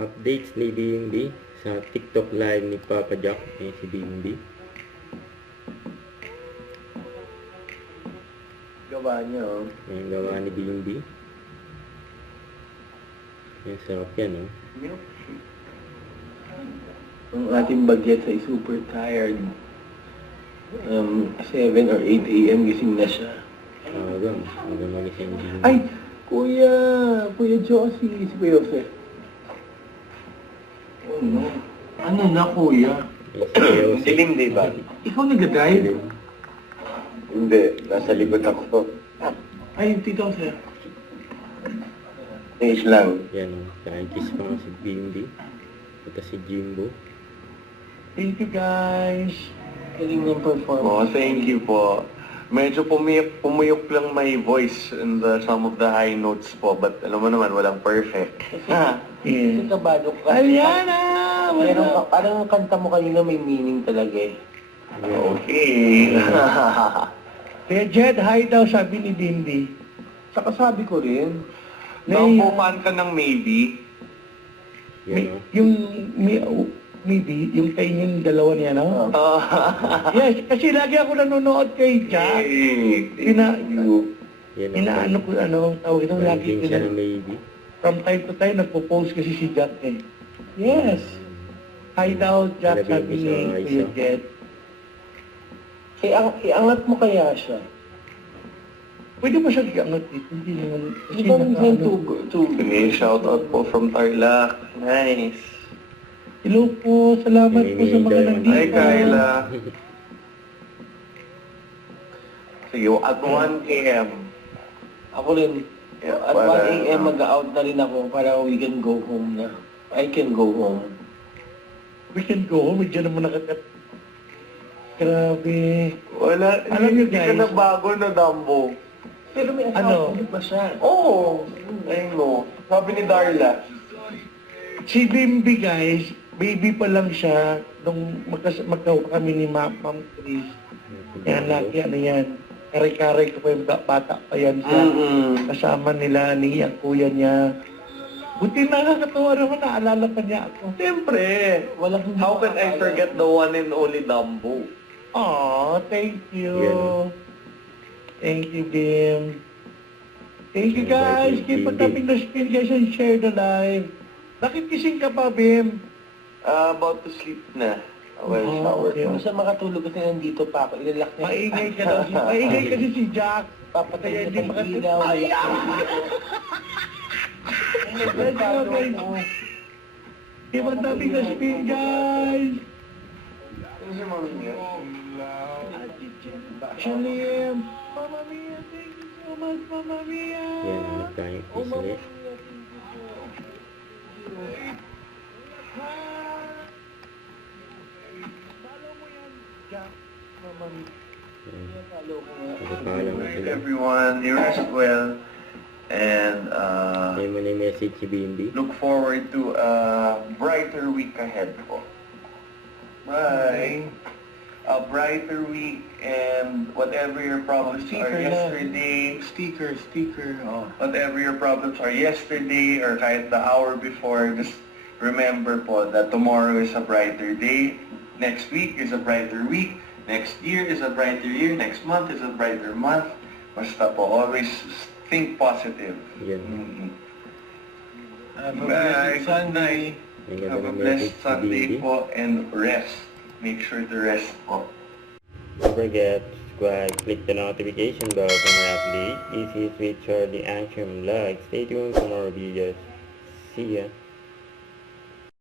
Updates ni BMB sa TikTok live ni Papa Jack. Si BMB. Gawa niya, oh. Yung gawa ni BMB. Yung sarap yan, oh. Ang ating bagets ay super tired. 7 or 8 a.m. gising na siya. Hanggang magising BMB. Ay! Kuya Josie, si Kuya Jose. Oh no. Ano na, Kuya? Dilim, di ba? Ikaw nag-drive? Hindi, nasa likod ako. Ay, Tito Jose. Age lang. Yan, oh. Scientist pa nga si BMB. Ito si Jimbo. Thank you, guys. Galing ng performance. Oh, thank you po. Medyo pumuyok lang my voice in some of the high notes po. But alam mo naman, walang perfect. Kasi kabado ka. Aliana! Parang ang kanta mo kanina may meaning talaga eh. Okay. Kaya Jed, hi daw, sabi ni Bimbi. Saka sabi ko rin. Naupuan ka ng maybe. Yan, oh. Yung maybe, yung kayo yung dalawa niya, no? Yes, kasi lagi ako nanonood kay Jack. Yan, oh. Inaano ko, tawag ito, lagi Ranking siya ng maybe. from time to time, nagpo-post kasi si Jack eh. Yes. Hi daw, Jack, sabi ni Kuya Jed. Iangat mo kaya siya? Pwede ba siya iangat dito? Hindi naman. Hindi ba minsan May shoutout po from Tarlac. Nice. Hello po, salamat po sa mga nandito. Hi, Kyla. Sige, at 1 a.m. Ako rin. Yeah, At 1 a.m. mag-out na rin ako para we can go home na. I can go home. We can go home? Diyan naman nakakat... Grabe. Wala. Alam niyo, Hindi ka guys. na bago na Dumbo. Pero may Ano? pa siya. Oo. I know. Sabi ni Darla. Si Bimbi, guys, baby pa lang siya nung magkaw kami ni Ma'am Chris. Yan, lagi yan. Kare-kare ko pa yung bata pa yan siya. Kasama nila ni ang kuya niya. Buti nakakatawa naman, naalala pa niya ako. Siyempre. How can I forget the one and only Dumbo? Aw, thank you. Yan. Thank you, Bim. Thank you, guys. Keep on tapping the screen, guys, and share the live. Bakit kising ka pa, Bim? About to sleep na. Well, shower. Okay. Basta makatulog kasi nandito pa ako. Ilalak niya. Maingay ka daw. Maingay kasi si Jack. Papatay hindi makatulog. Keep on tapping the screen, guys. Ano si Mami niya? Shalim. Mama Mia, thank you so much, Mama Mia. Yan, hanap tayong Oh, Mama kisli. Mia, thank you. Follow mo yan, Jack. Mama Mia. Yan. Follow ko nga. Nagpapaalam na Good sila. everyone. You rest well. And May mo na yung message si BMB. look forward to a brighter week ahead po. Bye. A brighter week and whatever your problems are yesterday, Sticker. Oh. whatever your problems are yesterday or kahit the hour before, just remember po that tomorrow is a brighter day, next week is a brighter week, next year is a brighter year, next month is a brighter month. Basta po, always think positive. Yan. Have a Bye. blessed Sunday. May Have ganda a ng blessed message si Sunday BMB. po and rest. Make sure to rest po. Don't forget to subscribe, click the notification bell for more updates. This is with Charlie Action Vlog. Stay tuned for more videos. See ya.